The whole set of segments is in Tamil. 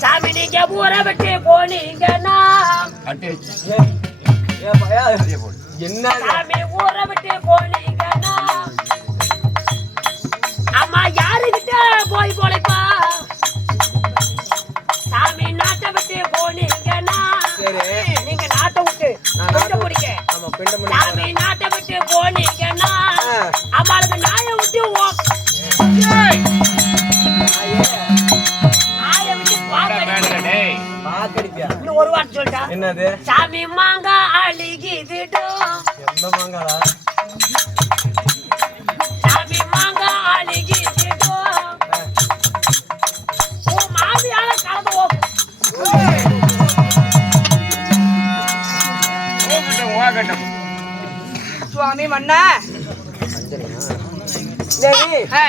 சாமி நீங்க ஊரை விட்டு போனீங்கன்னா என்ன சாமி ஊரை விட்டு போனீங்க என்னது? சாமி மாங்க அழுகிதுடும் எந்த மாங்காடா? சாமி மாங்க அழுகிதுடும் உன் மாமியால கலந்து ஓ சுவாமி மன்னா. தேவி ஆ,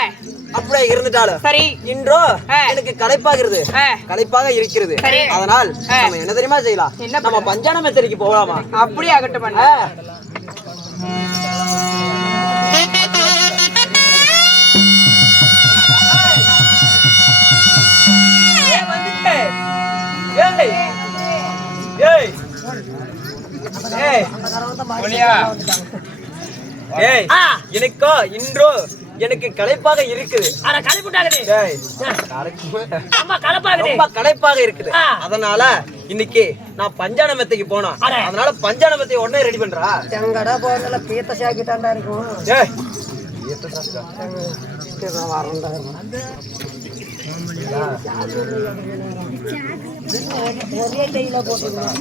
அப்படியே இருந்துட்டாலும் சரி இன்றோ. எனக்கு களைப்பாகிறது களைப்பாக இருக்கிறது. அதனால். நம்ம என்ன தெரியுமா செய்யலாம் நம்ம பஞ்சான மெத்தடிக்கு போகலாமா அப்படியே ஆகட்டும். ஏய். எனக்கோ இன்றோ எனக்கு களைப்பாக இருக்குது. அட கழிப்புட்டாங்கடி ஏய், களைப்பு. அம்மா கலப்பாகடி ரொம்ப களைப்பாக இருக்குது. அதனால இன்னைக்கு நான் பஞ்சானமத்தைக்கு போனோம். அட. அதனால பஞ்சானமத்தை உடனே ரெடி பண்றா. எங்கடா போறதுல பீத்த சாக்கிட்டாண்டா இருக்கும். ஏய் நான் வரேன்டா ஒரே கையில போட்டுக்கணும்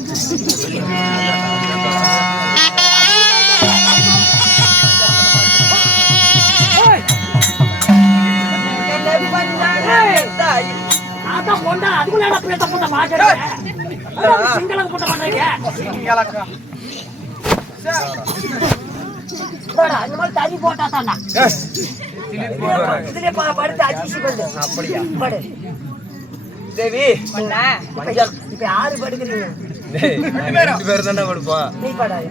அதான் கொண்டா அதுக்குள்ள என்ன பேத்த போட்ட மாட்டேன். சிங்களம் போட்ட மாட்டேங்க இந்த மாதிரி தண்ணி போட்டா தாண்டா இதுலயே ப- படுத்து அடிச்சு கொண்டு அப்படியா? படு. தேவி இப்ப யாரு படுக்கிறீங்க? ரெண்டு பேரும். தானே படுப்பா. நீ படாது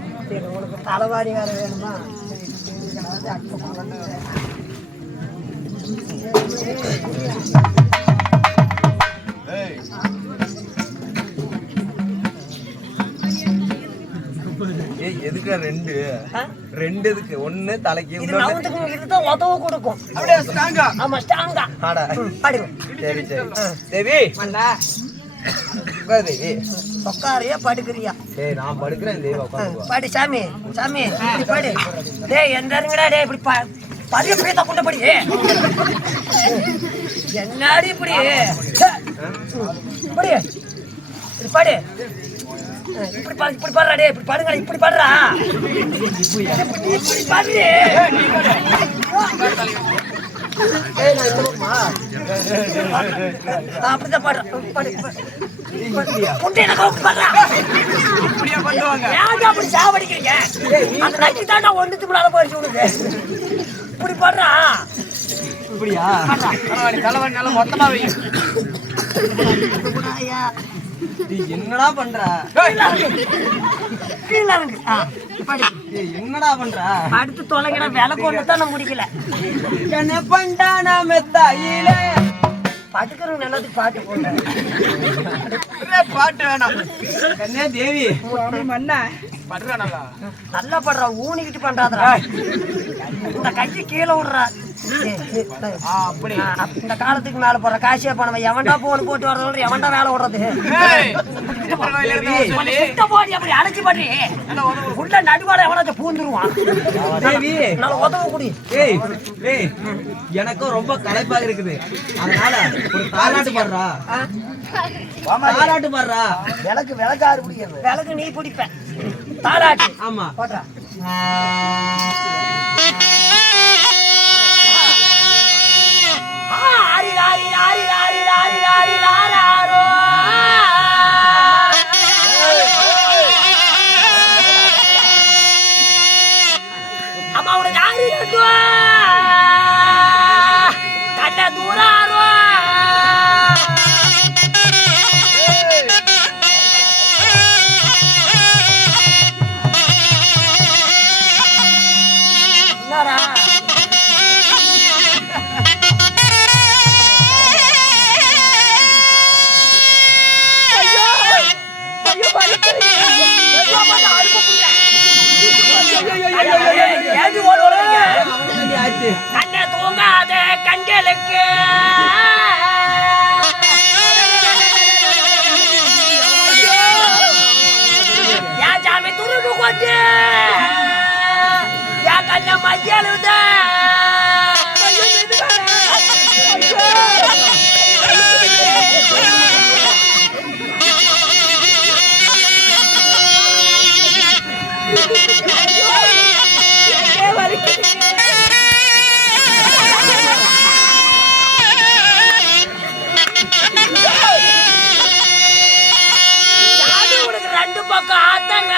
உனக்கு தலைவாரி வேற வேணுமா? ஏய் எதுக்குடா ரெண்டு? ரெண்டு எதுக்கு? ஒண்ணு தலைக்கு இதுதான் உதவு கொடுக்கும். அப்படியே ஸ்ட்ராங்கா ஆமா ஸ்ட்ராங்கா ஆடா. படுங்க சரி சரி. தேவி. மன்னா உட்காரு தேவி. உட்காரியா படுக்கிறியா? ஏய் நான் படுக்கிறேன் தேவி படி சாமி சாமி இப்படி படு. டேய் எந்தாருங்கடா டேய் இப்படி ப- பரிய பிரேத கொண்ட படி. என்னடி இப்படி. இப்படி. இப்படி படு. இப்படி பாரு இப்படி பாடுறா டேய் இப்படி பாடுங்கடா இப்படி பாடுறா. இப்படி பாடு. நான் அப்படிதான் பாடுறேன். படு அப்படி பாடுறா? சாவடிக்கிறீங்க? அந்த நைட்டு தான் முன்னால போயிடுச்சு உனக்கு. இப்படி பாடுறா. இப்படியா தலைவன் நல்லா மொத்தமா என்னடா பண்ற? என்னடா பண்ற? அடுத்து தொலைங்கடா விளக்கு ஒண்ணு தான் நான் முடிக்கல. என்ன பண்டானா மெத்தாயிலே. படுக்கிறவங்க நல்லதுக்கு பாட்டு போட்டேன் பாட்டு வேணாம். என்ன தேவி. மன்னா நல்லா படுறா ஊனிக்கிட்டு பண்றாதடா. இந்த கையை கீழே விடுறா. இந்த காலத்துக்கு மேல போடுற காசியா போனவன் எவன்டா போன் போட்டு வரதோட எவன்டா வேலை விடுறது? அடைச்சு உள்ள நடுவாட எவனாச்சும் பூந்துருவான். தேவி நல்ல உதவ குடி. ஏய் ஏய். எனக்கும் ரொம்ப களைப்பாக இருக்குது. அதனால ஒரு தாலாட்டு பாடுறா. தாலாட்டு பாடுறா. விளக்கு விளக்காரு பிடிக்கிறது விளக்கு நீ பிடிப்ப தாளாட்டு ஆமா. போட்டா ஆரி ராரி ராரி ராரி ராரி ராரி ராராரோ அம்மா உனக்கு யாரு இருக்குவா? கண்ட கண்ணு தூங்காத கண்களுக்கு. ரெண்டு பக்கம் ஆத்தங்க.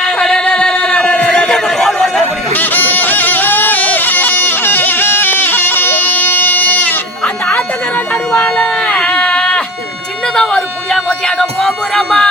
அந்த ஆத்தங்கர நடுவால சின்னதா ஒரு புளியா கொத்தியாட கோபுரமா.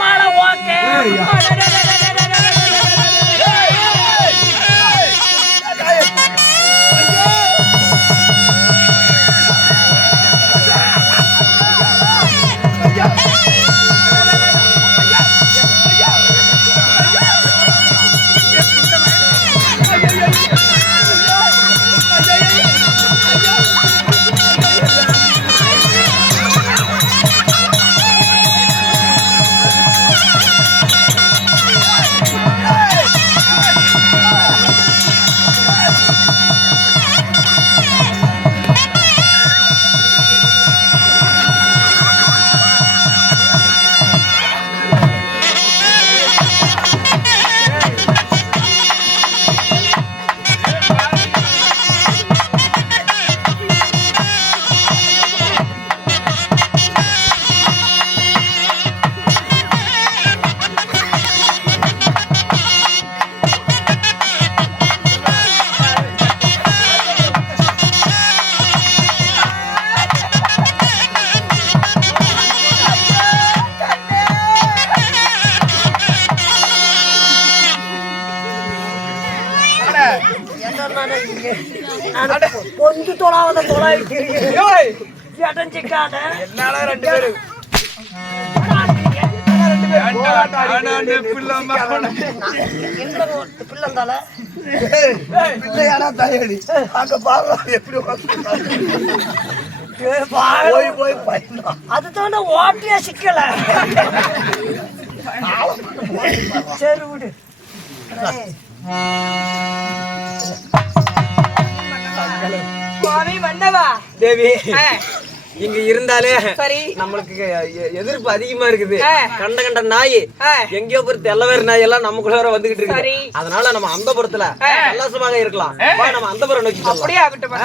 அம்மாள ஓகே. கொஞ்சம் இங்க நான் பொந்து தொடாவத தொடாவிட்டு ஏய், அடைஞ்சிக்காத என்னால ரெண்டு பேரு பிள்ளைந்தால பிள்ளையாடா அங்க பாரு எப்படி போய் போய் பயந்தா ஓட்டியா சிக்கல சரி விடு சுவாமி மன்னவா தேவி இங்க இருந்தாலே நம்மளுக்கு எதிர்ப்பு அதிகமா இருக்குது. கண்ட கண்ட நாய். எங்கேயோ போய் தெல்லவேறு நாய் எல்லாம் நமக்குள்ள வேற வந்துகிட்டு. இருக்கு அதனால நம்ம அந்த புறத்துல. சல்லாசமாக இருக்கலாம். நம்ம அந்த புறம் நோக்கி அப்படியே ஆகட்டும்?